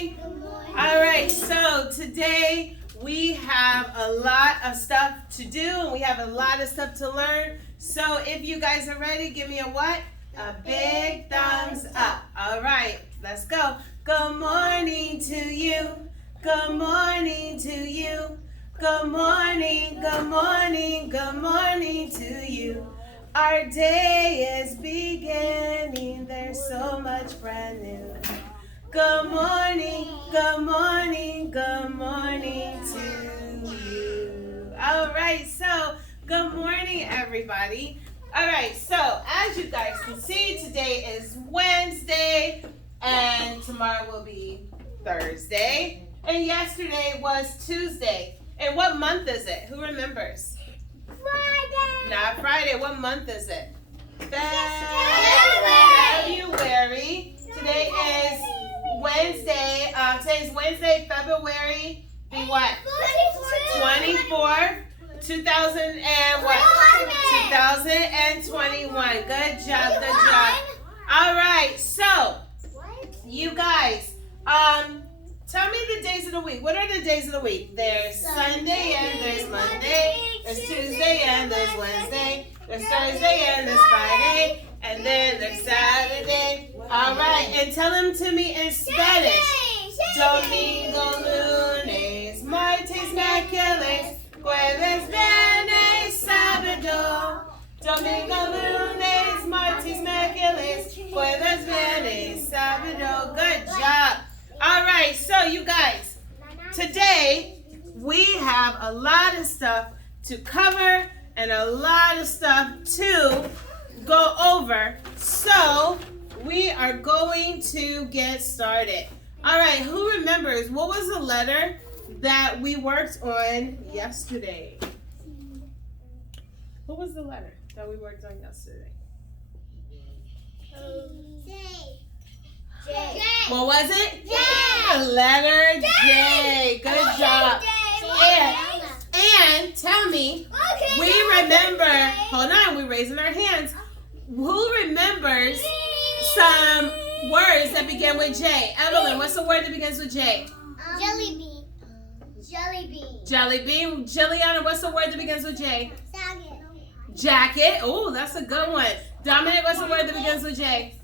morning. All right, so today we have a lot of stuff to do and we have a lot of stuff to learn. So if you guys are ready, give me a what? A big thumbs up. All right, let's go. Good morning to you. Good morning to you. Good morning, good morning, good morning to you. Our day is beginning. There's so much brand new. Good morning, good morning, good morning to you. All right, so good morning, everybody. All right, so as you guys can see, today is Wednesday, and tomorrow will be Thursday, and yesterday was Tuesday. And what month is it? Who remembers? Friday. Not Friday. What month is it? February. Today is Wednesday. Today's Wednesday, February the what? 24th, 2021. Good job, good job. All right, so you guys, tell me the days of the week. What are the days of the week? There's Sunday and there's Monday. There's Tuesday and there's Wednesday. There's Thursday and there's Friday. And then there's Saturday. All right, and tell them to me in Spanish. Domingo, lunes, martes, miércoles, jueves, viernes, sábado. Domingo, lunes, martes, miércoles, jueves, viernes, sábado. Good job. All right, so you guys, today we have a lot of stuff to cover and a lot of stuff to go over. So we are going to get started. All right, who remembers what was the letter that we worked on yesterday? What was the letter that we worked on yesterday? J. What was it? J. Letter J. Good job. And tell me, we remember, hold on, we're raising our hands. Who remembers some words that begin with J? Evelyn, what's the word that begins with J? Jelly bean. Jelly bean. Jelly bean. Jilliana, what's the word that begins with J? Jacket. Jacket. Oh, that's a good one. Dominic, what's the word that begins with J?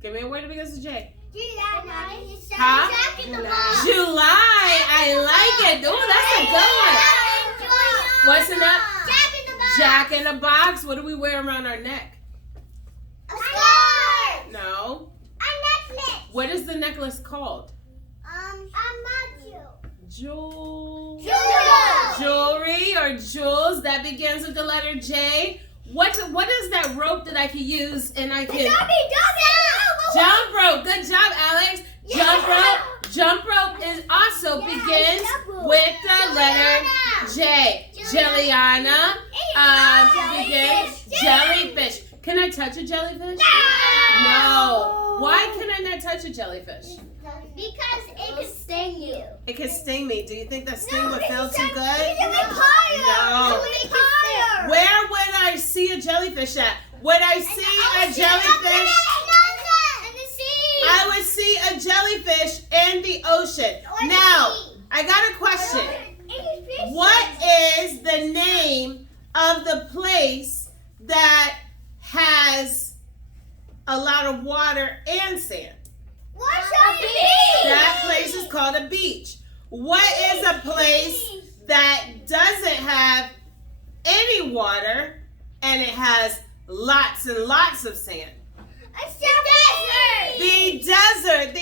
Give me a word that begins with J. Huh? July. I like it. Oh, that's a good one. What's in that? Jack in the box. What do we wear around our neck? A scarf. No. A necklace. What is the necklace called? A Jewelry or jewels. That begins with the letter J. What is that rope that I can use and I can jump rope? Good job, Alex. Jump rope is also begins with the letter J. Jelliana begins jellyfish. Can I touch a jellyfish? No. Why can I not touch a jellyfish? Because it can sting you. It can sting me. Do you think that sting would feel too good? No. Where would I see a jellyfish at? Would I see a jellyfish? I would see a jellyfish in the ocean. Now, I got a question. What is the name of the place that has a lot of water and sand? That place is called a beach. What is a place that doesn't have any water and it has lots and lots of sand? The desert.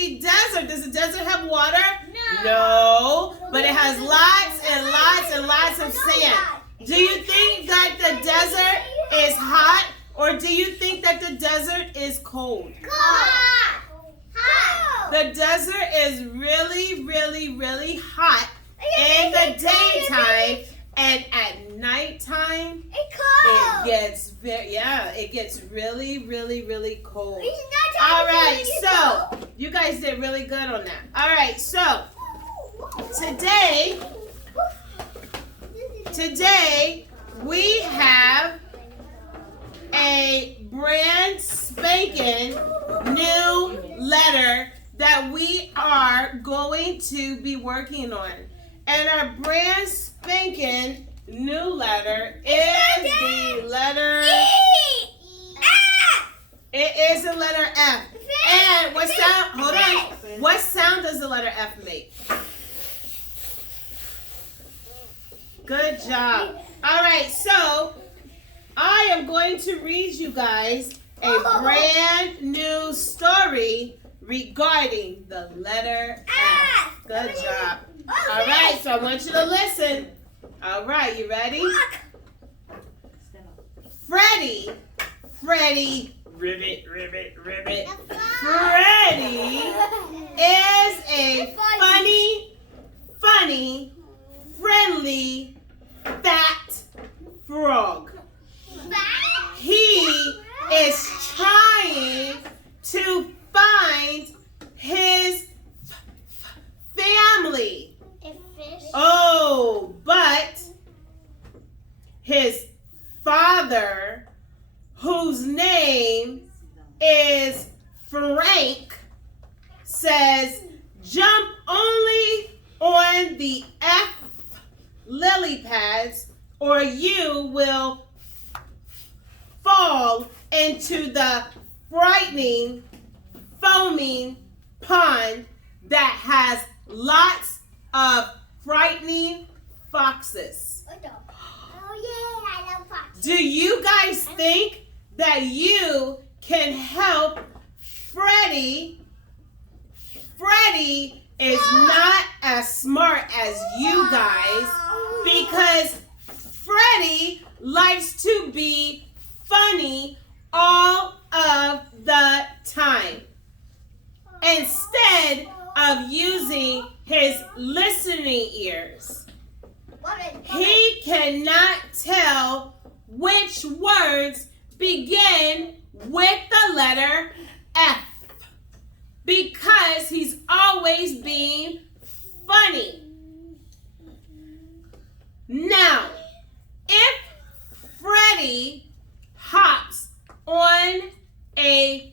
Does the desert have water? No. But it has lots and lots and lots of sand. Do you think that the desert is hot or do you think that the desert is cold? The desert is really, really, really hot in the daytime, and at nighttime it gets really, really, really cold. All right, so you guys did really good on that. All right, so today we have a brand spanking spanking new letter that we are going to be working on. And our brand spanking new letter is the letter It is the letter F. And what sound? Hold on. What sound does the letter F make? Good job. All right, so I am going to read you guys a brand new story regarding the letter F. Good job. All right, so I want you to listen. All right, you ready? Freddy, ribbit. Freddy is a funny, friendly, fat frog. He is trying to find his family. Oh, but his father, whose name is Frank, says jump only on the F lily pads or you will fall into the frightening, foaming pond that has lots of frightening foxes. Oh yeah, I love foxes. Do you guys think that you can help Freddy? Freddy is not as smart as you guys because Freddy likes to be funny all of the time instead of using his listening ears. He cannot tell which words begin with the letter F because he's always being funny. Now, if Freddy hops on a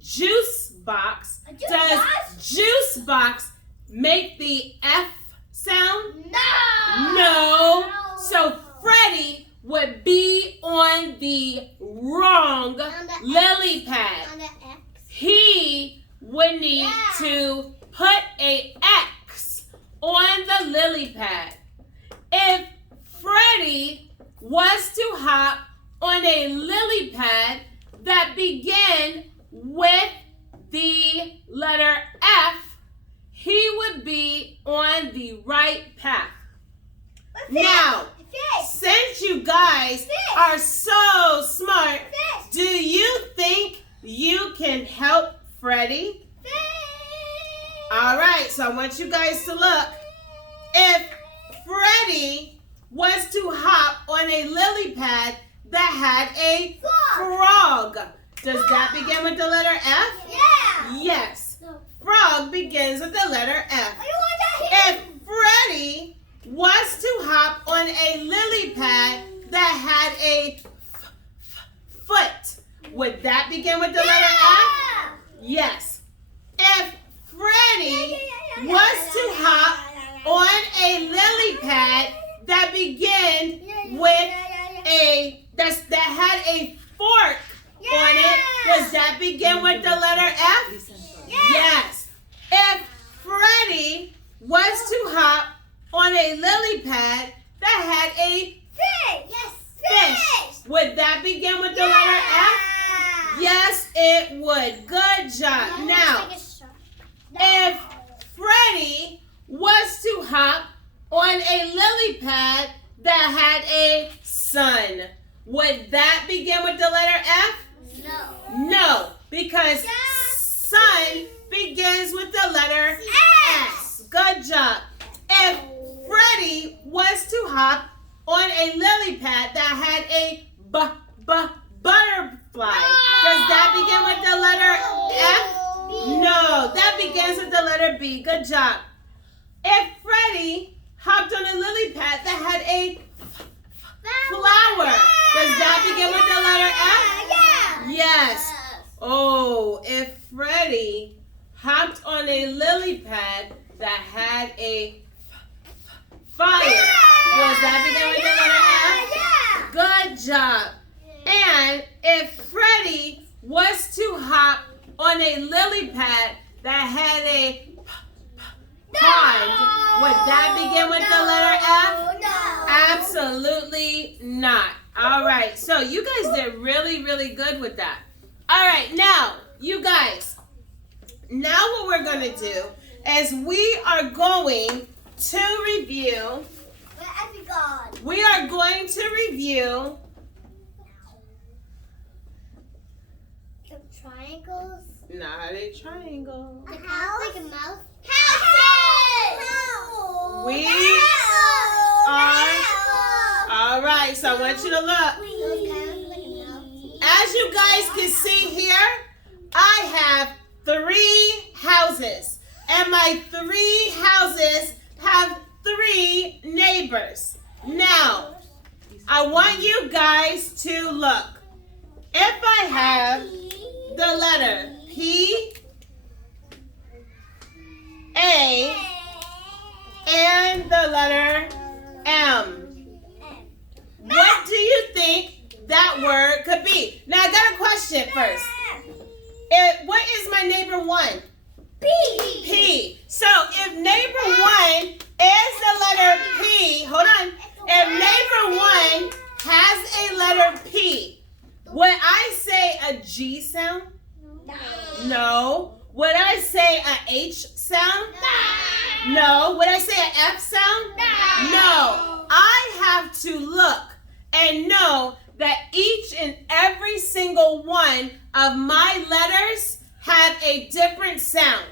juice box, does juice box make the F sound? No. So Freddy would be on the wrong lily pad. He would need to put a X on the lily pad. If Freddy was to hop on a lily pad that began with the letter F, he would be on the right path. Now, since you guys are so smart, do you think you can help Freddy? All right, so I want you guys to look. If Freddy was to hop on a lily pad that had a frog, does that begin with the letter F? Yeah. Yes. Frog begins with the letter F. If Freddy was to hop on a lily pad that had a foot, would that begin with the letter F? Yes. If Freddy was to hop on a lily pad that began with that had a fork on it, does that begin with the letter F? Yes. If Freddy was to hop on a lily pad that had a fish, would that begin with the letter F? Yes, it would. Good job. Now, if Freddy was to hop on a lily pad that had a sun, would that begin with the letter F? No, because sun begins with the letter S. Good job. If Freddy was to hop on a lily pad that had a butterfly, does that begin with the letter F? No, that begins with the letter B. Good job. If Freddy hopped on a lily pad that had a flower, does that begin with the letter F? Yes. Oh, Oh, if Freddie hopped on a lily pad that had a fire, was that begin with the letter F? Good job. And if Freddie was to hop on a lily pad that had a pond, would that begin with the letter F? No. Absolutely not. All right, so you guys did really, really good with that. All right, now, you guys, now what we're going to do is we are going to review. Where have you gone? We are going to review The triangles. not a triangle. The house. Like a mouse. Houses. We are. All right, so I want you to look. As you guys can see here, I have 3 houses. And my 3 houses have 3 neighbors. Now, I want you guys to look. If I have the letter P, A, and the letter M, what do you think that word could be? Now, I got a question first. What is my neighbor 1? P. So, if neighbor 1 is the letter P, hold on. If neighbor 1 has a letter P, would I say a G sound? No. Would I say a H sound? No. Would I say an F sound? No. I have to look and know that each and every single one of my letters have a different sound.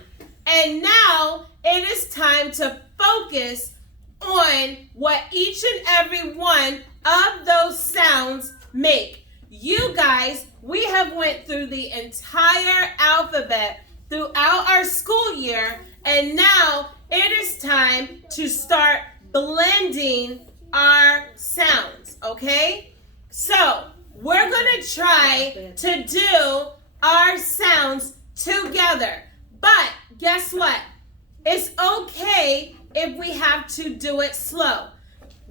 And now it is time to focus on what each and every one of those sounds make. You guys, we have went through the entire alphabet throughout our school year, and now it is time to start blending our sounds, okay? So, we're going to try to do our sounds together. But guess what? It's okay if we have to do it slow.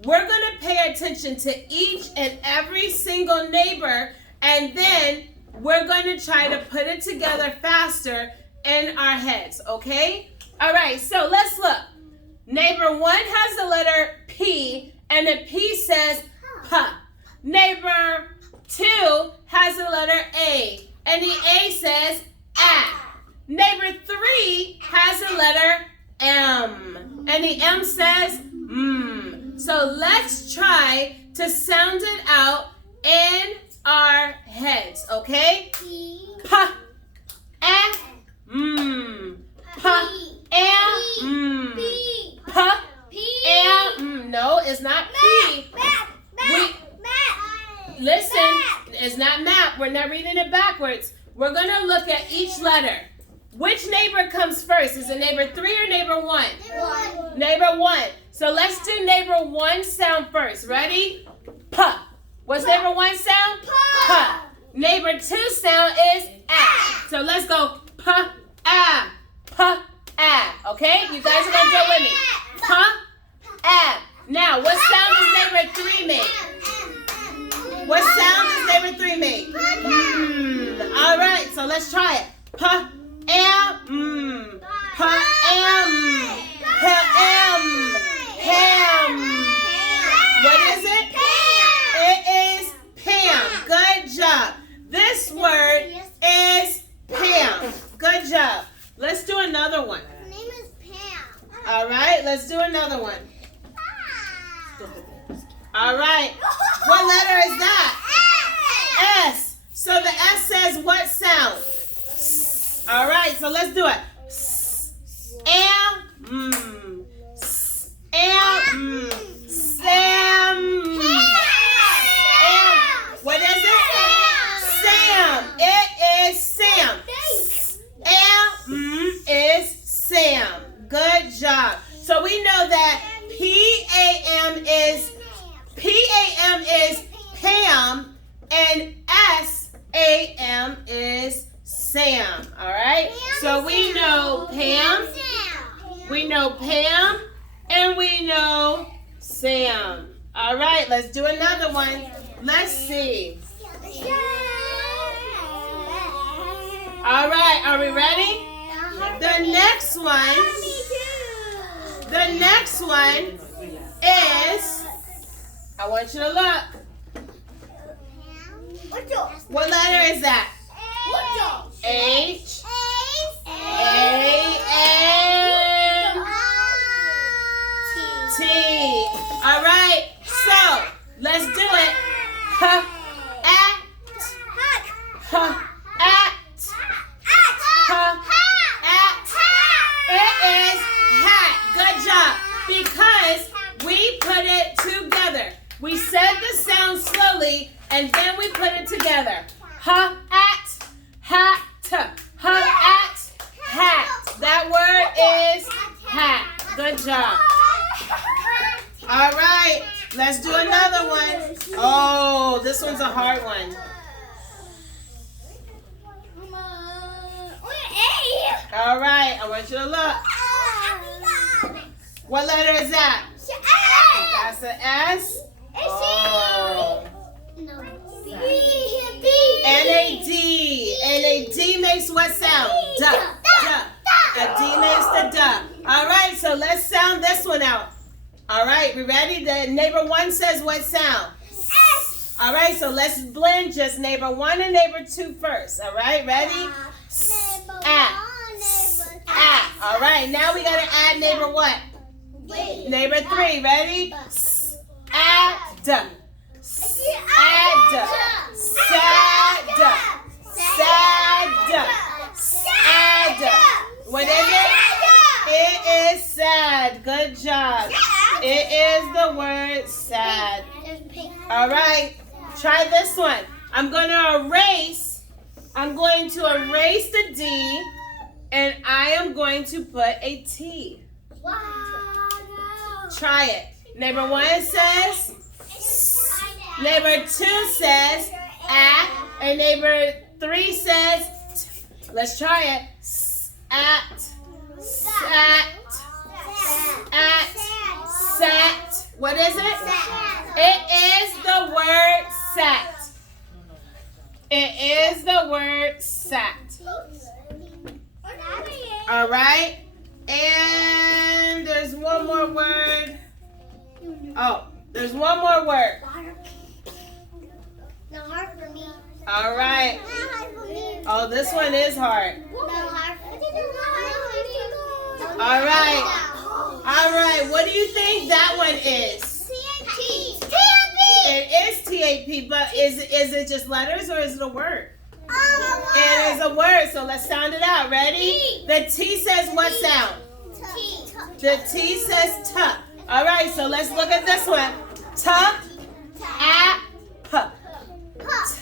We're going to pay attention to each and every single neighbor, and then we're going to try to put it together faster in our heads, okay? All right, so let's look. Neighbor 1 has the letter P, and the P says P. Neighbor 2 has the letter A, and the A says A. Neighbor 3 has the letter M, and the M says M. So let's try to sound it out in our heads, okay? P. P, A, M. P, A, M. P. P, A, M. No, it's not P. Listen, it's not map. We're not reading it backwards. We're going to look at each letter. Which neighbor comes first? Is it neighbor 3 or neighbor 1? 1. Neighbor 1. So let's do neighbor 1 sound first. Ready? P. What's neighbor 1 sound? P. Neighbor 2 sound is A. So let's go P, A, P, A. Okay? You guys are going to do it with me. P, A. Now, what sound does neighbor 3 make? What sound does neighbor 3 make? All right, so let's try it. P, A, M. P, A, M. P, M. Pam. What is it? It is Pam. Good job. This word is Pam. Good job. Let's do another one. Her name is Pam. All right, let's do another one. All right. What letter is that? S. So the S says what sound? All right, so let's do it. M. Sam. What is it? Sam. It is Sam. Is Sam. Good job. So we know that P-A-M is Pam and S-A-M is Sam. Sam. All right? So we know Pam, we know Pam, and we know Sam. All right, let's do another one. Let's see. All right, are we ready? The next one is, I want you to look. What letter is that? H, A, N, T. All right, so let's do it. At. It is hat. Good job. Because we put it together. We said the sound slowly and then we put it together. At, hat, at, hat. That word is hat. Good job. All right, let's do another one. Oh, this one's a hard one. All right, I want you to look. What letter is that? That's an S. Oh. And a D. And a D makes what sound? Duh. A D makes the duh. All right, so let's sound this one out. All right, we ready? The neighbor one says what sound? S. All right, so let's blend just neighbor one and neighbor two first. All right, ready? All right, now we got to add neighbor what? Neighbor three, ready? Add. Sad. What is it? It is sad. Good job. It is the word sad. All right, try this one. I'm going to erase the D and I am going to put a T. Try it. Neighbor one says neighbor two says and neighbor three says t. Let's try it. Sat. What is it? It is the word sat. It is the word sat. All right. And there's one more word. Oh, there's one more word. All right. Oh, this one is hard. All right. All right. What do you think that one is? It is TAP, but is it just letters or is it a word? It is a word, so let's sound it out. Ready? The T says what sound? The T says T. All right, so let's look at this one. T, A, P.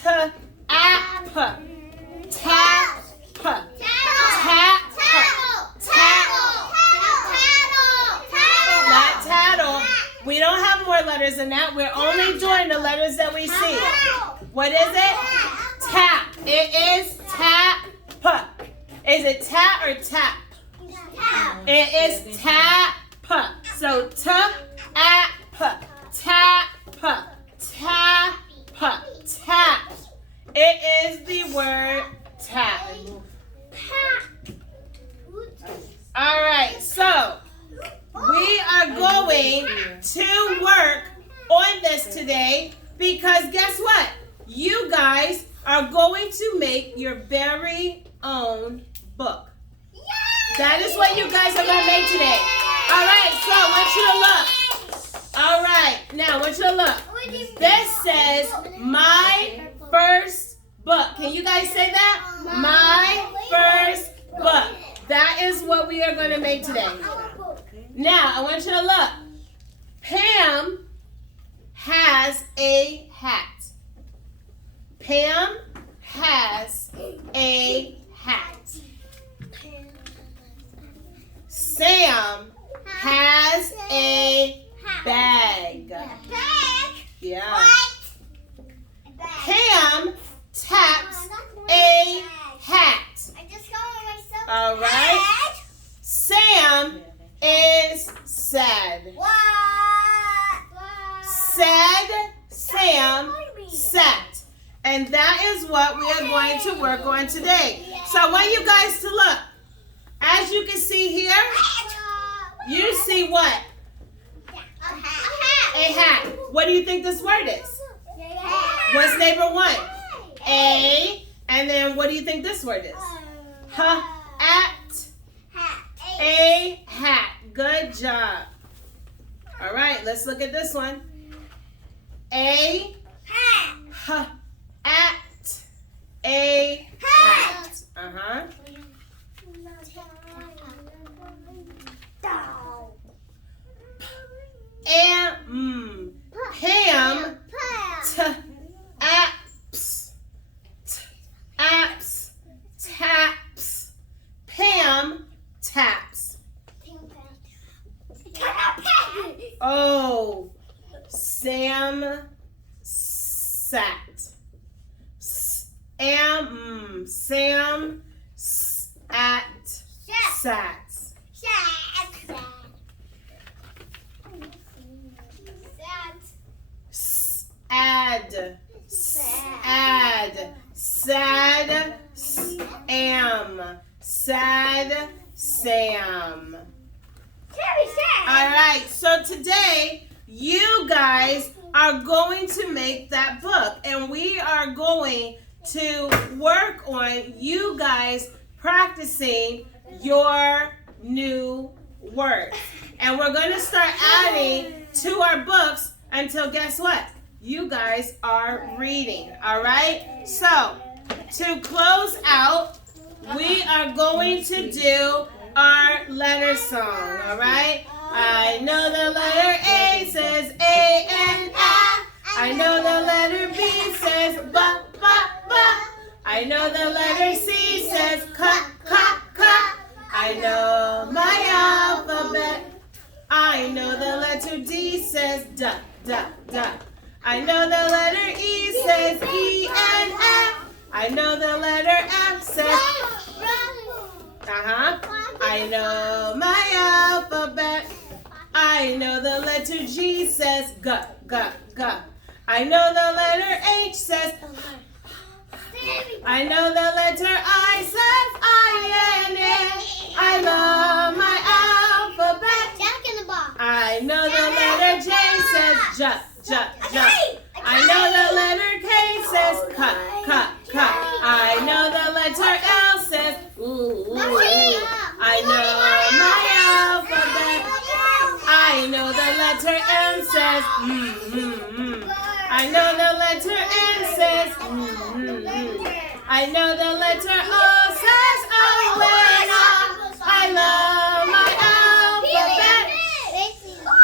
T, A, P. Tap, P. Tap, not tattle. We don't have more letters than that. We're only doing the letters that we see. What is it? Tap. It is tap. Is it tat or tap? It is tap. So t, a, p. Tap. Tap. Tap. It is the word tap. All right, so we are going to work on this today because guess what? You guys are going to make your very own book. That is what you guys are going to make today. All right, so I want you to look. All right, now I want you to look. This says my first book. Can you guys say that? My first book. That is what we are going to make today. Now, I want you to look. Pam has a hat. Pam has a hat. Sam has a bag. Yeah. Pam taps a hat. going to work on today. So I want you guys to look. As you can see here, you see what? A hat. What do you think this word is? What's neighbor one? A. And then what do you think this word is? A hat. Good job. All right, let's look at this one. A hat. A hat. Pam taps. Pam taps. Oh, Sam sat. Sam sat. Sad Sam. All right, so today you guys are going to make that book, and we are going to work on you guys practicing your new words. And we're going to start adding to our books until, guess what? You guys are reading, all right? So, to close out, we are going to do our letter song, all right? I know the letter A says A and A. I know the letter B says B, B, B. I know the letter C says C, C, C. I know my alphabet. I know the letter D says D, D, D. I know the letter E says E and F. I know the letter F says I know my alphabet. I know the letter G says G, G, G. I know the letter H says I know the letter I says I N A. I love my alphabet. Jack in the box. I know the letter J says J, J, J. I know the letter K says K, K, K. I know the letter L says ooh, ooh, ooh. I know my alphabet. I know the letter M says I know the letter N says I know the letter O says oh and oh. I love my alphabet.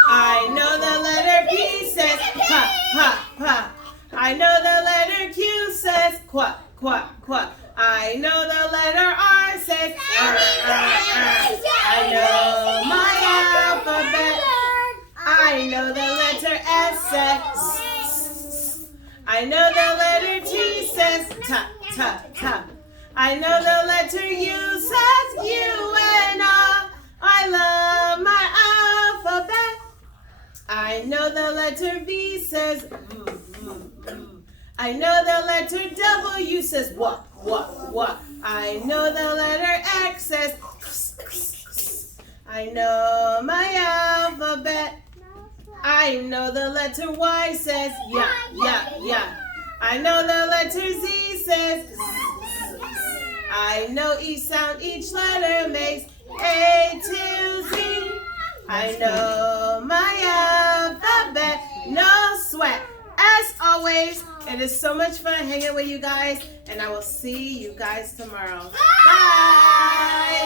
I know the letter P says pa, pa, pa. I know the letter Q says qua, qua, qua. I know the letter R says I know my alphabet. I know the letter S says I know the letter T says ta, ta, ta. I know the letter U says U and O. I love my alphabet. I know the letter V says I know the letter W says what. I know the letter X says I know my alphabet. I know the letter Y says yeah. I know the letter Z says I know each sound each letter makes A to Z. I know my alphabet, no sweat. As always, it is so much fun hanging with you guys, and I will see you guys tomorrow. Bye!